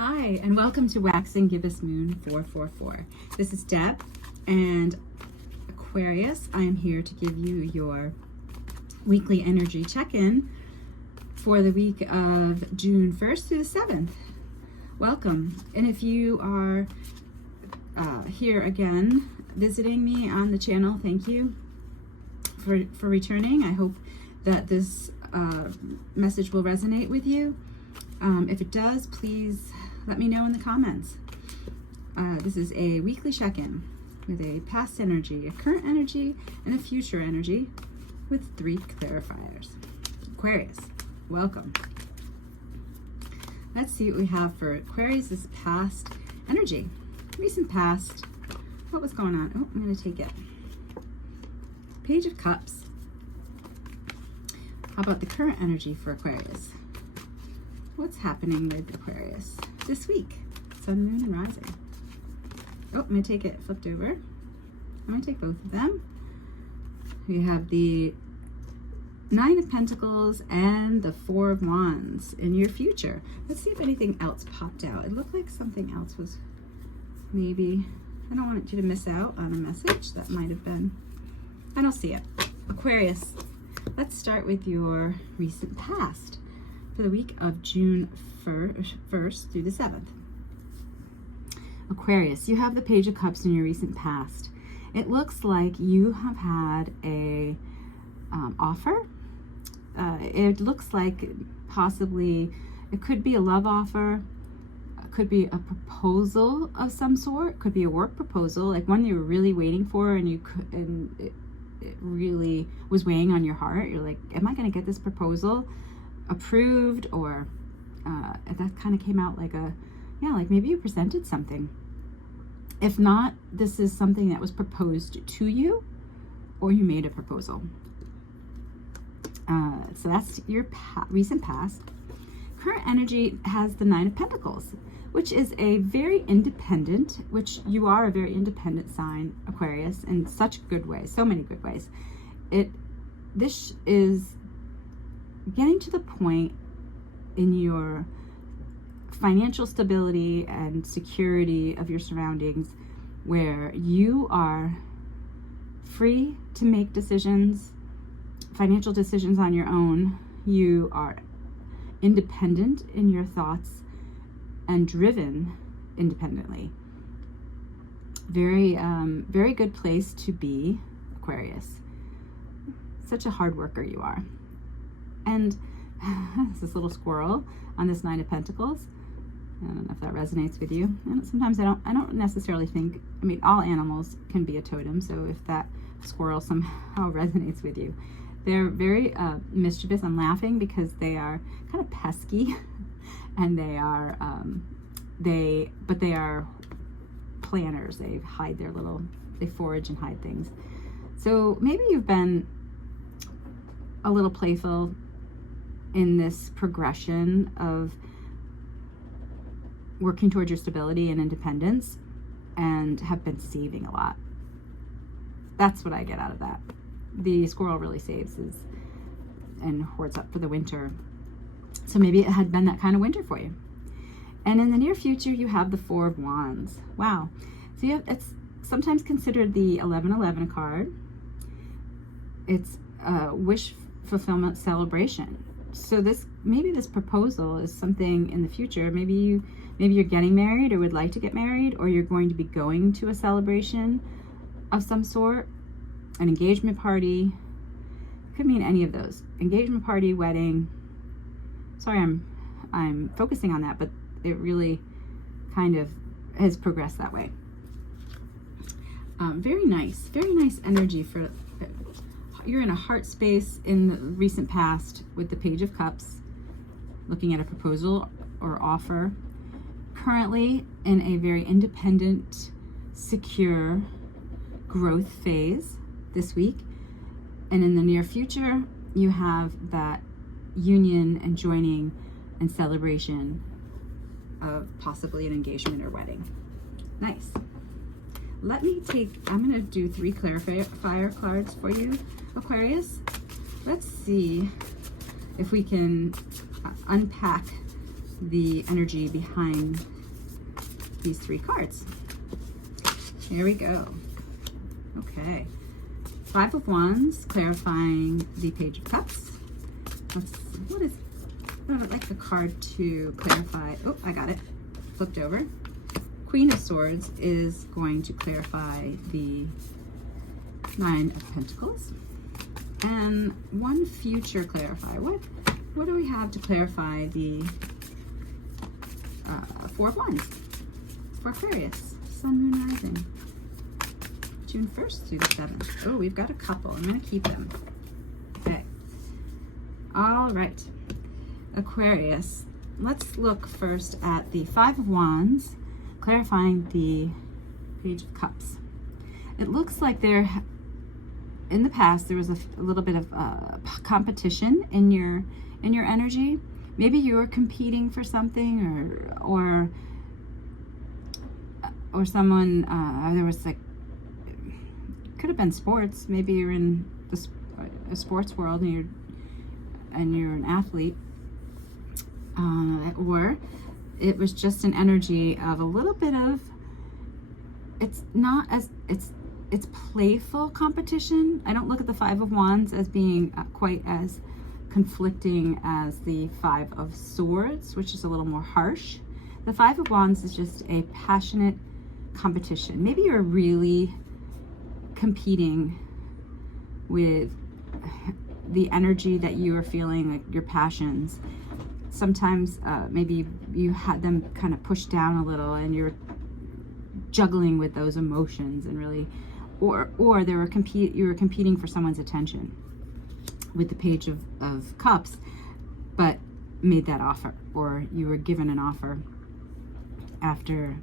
Hi, and welcome to Waxing Gibbous Moon 444. This is Deb and Aquarius. I am here to give you your weekly energy check-in for the week of June 1st through the 7th. Welcome. And if you are here again visiting me on the channel, thank you for returning. I hope that this message will resonate with you. If it does, please let me know in the comments. This is a weekly check-in with a past energy, a current energy, and a future energy with 3 clarifiers. Aquarius, welcome. Let's see what we have for Aquarius' past energy. Recent past. What was going on? Oh, I'm going to take it. Page of Cups. How about the current energy for Aquarius? What's happening with Aquarius this week? Sun, Moon, and Rising. Oh, I'm going to take it flipped over. I'm going to take both of them. We have the 9 of Pentacles and the 4 of Wands in your future. Let's see if anything else popped out. It looked like something else was maybe... I don't want you to miss out on a message that might have been... I don't see it. Aquarius, let's start with your recent past for the week of June 1st through the 7th. Aquarius, you have the Page of Cups in your recent past. It looks like you have had a offer. It looks like possibly it could be a love offer. It could be a proposal of some sort. It could be a work proposal, like one you were really waiting for, and it really was weighing on your heart. You're like, am I going to get this proposal approved? Or that kind of came out like like maybe you presented something. If not, this is something that was proposed to you, or you made a proposal. So that's your recent past. Current energy has the 9 of Pentacles, which is a very independent, which you are a very independent sign, Aquarius, in such good ways, so many good ways. This is getting to the point in your financial stability and security of your surroundings where you are free to make decisions, financial decisions on your own. You are independent in your thoughts and driven independently. Very, very good place to be, Aquarius. Such a hard worker you are. And this little squirrel on this 9 of Pentacles. I don't know if that resonates with you. And sometimes I don't necessarily think, I mean, all animals can be a totem, so if that squirrel somehow resonates with you. They're very mischievous. I'm laughing because they are kind of pesky, and they are they are planners. They hide they forage and hide things. So maybe you've been a little playful in this progression of working towards your stability and independence, and have been saving a lot. That's what I get out of that. The squirrel really saves and hoards up for the winter. So maybe it had been that kind of winter for you. And in the near future, you have the 4 of Wands. Wow. So it's sometimes considered the 1111 card. It's a wish fulfillment celebration. So maybe this proposal is something in the future. Maybe you're getting married or would like to get married, or you're going to be going to a celebration of some sort, an engagement party. Could mean any of those. Engagement party, wedding. Sorry, I'm focusing on that, but it really kind of has progressed that way. Very nice energy for... You're in a heart space in the recent past with the Page of Cups, looking at a proposal or offer. Currently in a very independent, secure growth phase this week. And in the near future, you have that union and joining and celebration of possibly an engagement or wedding. Nice. I'm going to do 3 clarifier cards for you, Aquarius. Let's see if we can unpack the energy behind these 3 cards. Here we go. Okay. 5 of Wands, clarifying the Page of Cups. I would like the card to clarify. Oh, I got it. Flipped over. Queen of Swords is going to clarify the 9 of Pentacles. And one future clarify. What do we have to clarify the 4 of Wands for Aquarius? Sun, Moon, Rising. June 1st through the 7th. Oh, we've got a couple. I'm going to keep them. Okay. All right. Aquarius. Let's look first at the 5 of Wands, clarifying the Page of Cups. It looks like there, in the past, there was a little bit of competition in your energy. Maybe you were competing for something, or someone. There was like, could have been sports. Maybe you're in a sports world and you're an athlete, or it was just an energy of a little bit of. It's not as it's playful competition. I don't look at the 5 of Wands as being quite as conflicting as the 5 of Swords, which is a little more harsh. The 5 of Wands is just a passionate competition. Maybe you're really competing with the energy that you are feeling, like your passions. Sometimes maybe you had them kind of pushed down a little and you're juggling with those emotions, and really, or you were competing for someone's attention with the Page of Cups, but made that offer, or you were given an offer after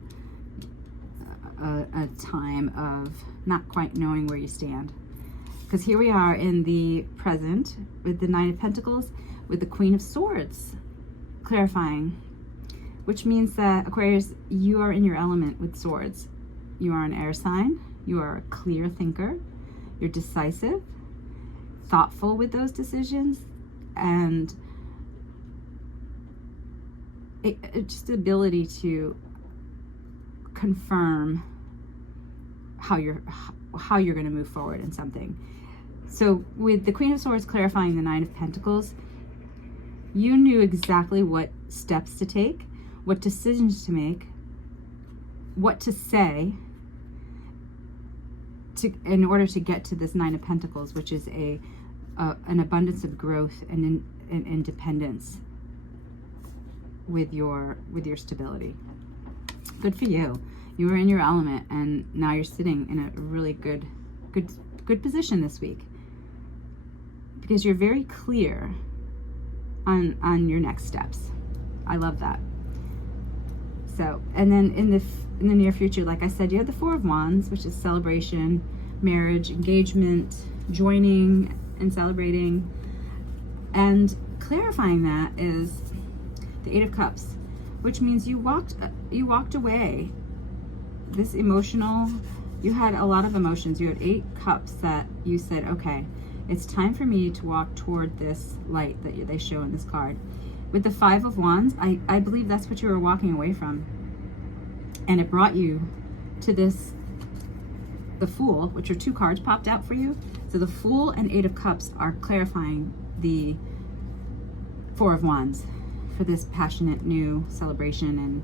a time of not quite knowing where you stand. Because here we are in the present with the 9 of Pentacles, with the Queen of Swords clarifying, which means that Aquarius, you are in your element with swords. You are an air sign. You are a clear thinker. You're decisive, thoughtful with those decisions, and just the ability to confirm how you're going to move forward in something. So with the Queen of Swords clarifying the 9 of Pentacles, you knew exactly what steps to take, what decisions to make, what to say in order to get to this 9 of Pentacles, which is an abundance of growth and independence with your stability. Good for you. You were in your element, and now you're sitting in a really good position this week, because you're very clear on your next steps. I love that. So, and then in the near future, like I said, you have the 4 of Wands, which is celebration, marriage, engagement, joining and celebrating. And clarifying that is the 8 of Cups, which means you walked away. This emotional, you had a lot of emotions. You had 8 cups that you said, okay, it's time for me to walk toward this light that they show in this card. With the 5 of Wands, I believe that's what you were walking away from. And it brought you to the Fool, which are 2 cards popped out for you. So the Fool and 8 of Cups are clarifying the 4 of Wands for this passionate new celebration and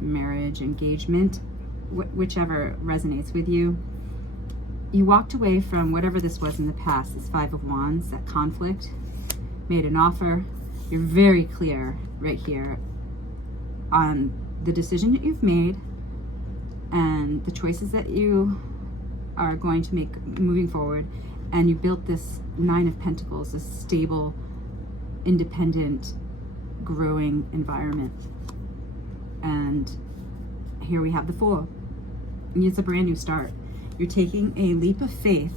marriage, engagement, whichever resonates with you. You walked away from whatever this was in the past, this 5 of Wands, that conflict, made an offer. You're very clear right here on the decision that you've made and the choices that you are going to make moving forward. And you built this 9 of Pentacles, a stable, independent, growing environment. And here we have the Fool. It's a brand new start. You're taking a leap of faith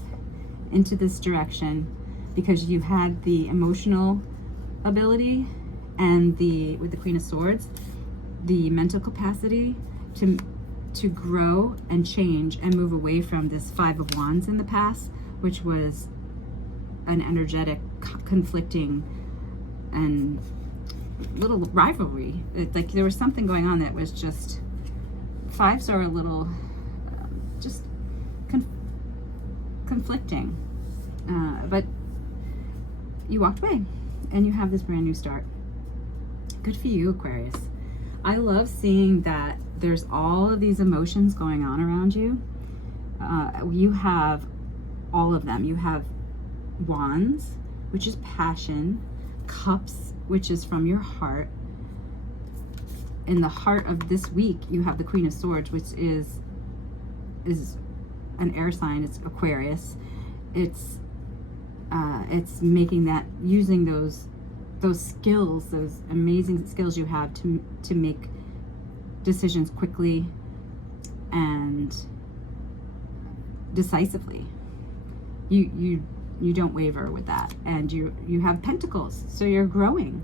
into this direction because you had the emotional ability and with the Queen of Swords, the mental capacity to grow and change and move away from this 5 of Wands in the past, which was an energetic, conflicting, and little rivalry. Like there was something going on that was just, fives are a little just conflicting. But you walked away and you have this brand new start. Good for you, Aquarius. I love seeing that there's all of these emotions going on around you. You have all of them. You have Wands, which is passion, Cups, which is from your heart. In the heart of this week, you have the Queen of Swords, which is an air sign. It's Aquarius. It's making that, using those skills, those amazing skills you have to make decisions quickly and decisively. You don't waver with that, and you have Pentacles, so you're growing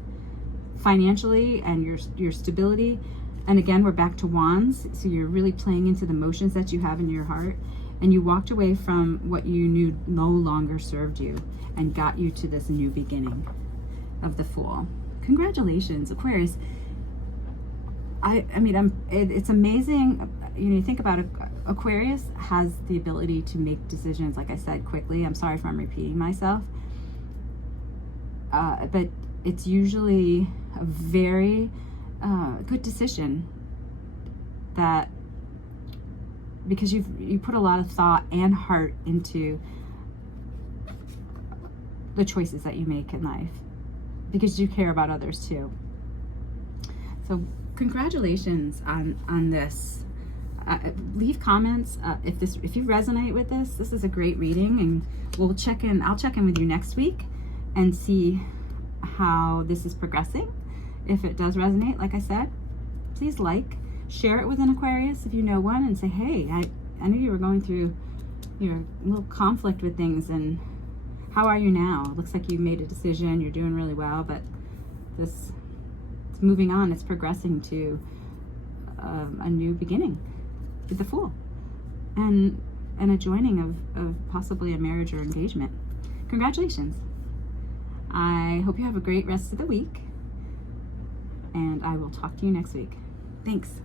financially and your stability. And again, we're back to Wands, so you're really playing into the emotions that you have in your heart, and you walked away from what you knew no longer served you and got you to this new beginning of the Fool. Congratulations, Aquarius. I mean, it's amazing. You know, you think about it, Aquarius has the ability to make decisions, like I said, quickly. I'm sorry if I'm repeating myself, but it's usually a very good decision, that because you put a lot of thought and heart into the choices that you make in life, because you care about others too. So congratulations on this. Leave comments if you resonate with this. This is a great reading, and I'll check in with you next week and see how this is progressing. If it does resonate, like I said, please share it with an Aquarius if you know one, and say, hey, I knew you were going through your little conflict with things, and how are you now? It looks like you made a decision, you're doing really well, but it's moving on, it's progressing to a new beginning with the Fool, and a joining of possibly a marriage or engagement. Congratulations. I hope you have a great rest of the week, and I will talk to you next week. Thanks.